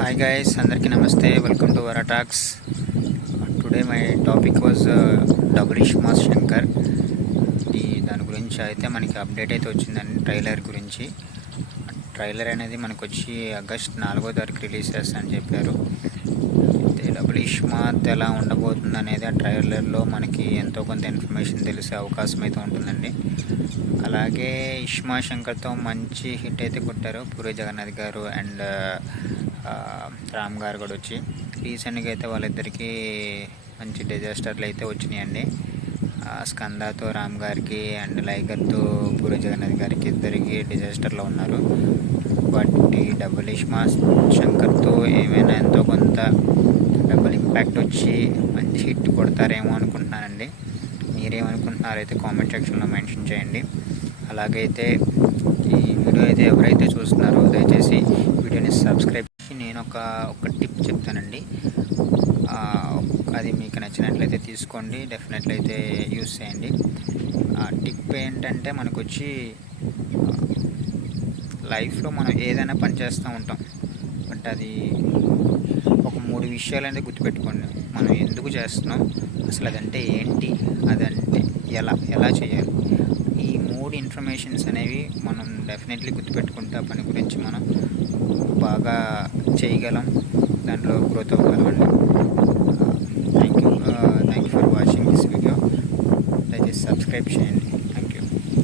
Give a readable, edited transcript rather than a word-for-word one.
Hi guys, అందరికీ నమస్తే. Welcome to Vara talks. Today my topic was double iSmart Shankar. దాని గురించి అయితే మనకి అప్డేట్ అయితే వచ్చిందండి. ట్రైలర్ గురించి. ట్రైలర్ అనేది మనకు వచ్చి ఆగస్ట్ 4వ తారీఖు రిలీజ్ చేస్తానని చెప్పారు. అయితే డబుల్ ఇష్మాత్ ఎలా ఉండబోతుంది అనేది ఆ ట్రైలర్లో మనకి ఎంతో కొంత ఇన్ఫర్మేషన్ తెలిసే అవకాశం అయితే ఉంటుందండి. అలాగే ఇష్మా శంకర్తో మంచి హిట్ అయితే కొట్టారు పూరి జగన్నాథ్ గారు అండ్ రామ్ గారు కూడా వచ్చి. రీసెంట్గా అయితే వాళ్ళిద్దరికీ మంచి డిజాస్టర్లు అయితే వచ్చినాయండి. స్కందాతో రామ్ గారికి అండ్ లైగర్తో పూరి జగన్నాథ్ గారికి ఇద్దరికి డిజాస్టర్లో ఉన్నారు. వాటి డబుల్ ఇష్మా శంకర్తో ఏమైనా ఎంతో కొంత డబుల్ ఇంపాక్ట్ వచ్చి మంచి హిట్ కొడతారేమో అనుకుంటున్నానండి. మీరేమనుకుంటున్నారో అయితే కామెంట్ సెక్షన్లో మెన్షన్ చేయండి. అలాగైతే ఈ వీడియో అయితే ఎవరైతే చూస్తున్నారో దయచేసి వీడియోని సబ్స్క్రైబ్ చేసి నేను ఒక టిప్ చెప్తానండి. అది మీకు నచ్చినట్లయితే తీసుకోండి, డెఫినెట్లీ అయితే యూస్ చేయండి. ఆ టిప్ ఏంటంటే మనకు వచ్చి లైఫ్లో మనం ఏదైనా పని చేస్తూ ఉంటాం. బట్ అది ఒక 3 విషయాలు అనేది గుర్తుపెట్టుకోండి. మనం ఎందుకు చేస్తున్నాం, అసలు అదంటే ఏంటి, అదంటే ఎలా చేయాలి. ఈ 3 ఇన్ఫర్మేషన్స్ అనేవి మనం డెఫినెట్లీ గుర్తుపెట్టుకుంటే ఆ పని గురించి మనం బాగా చేయగలం, దాంట్లో గ్రోత్ అవ్వగలం. Thank you for watching this video. దయచేసి సబ్స్క్రైబ్ చేయండి.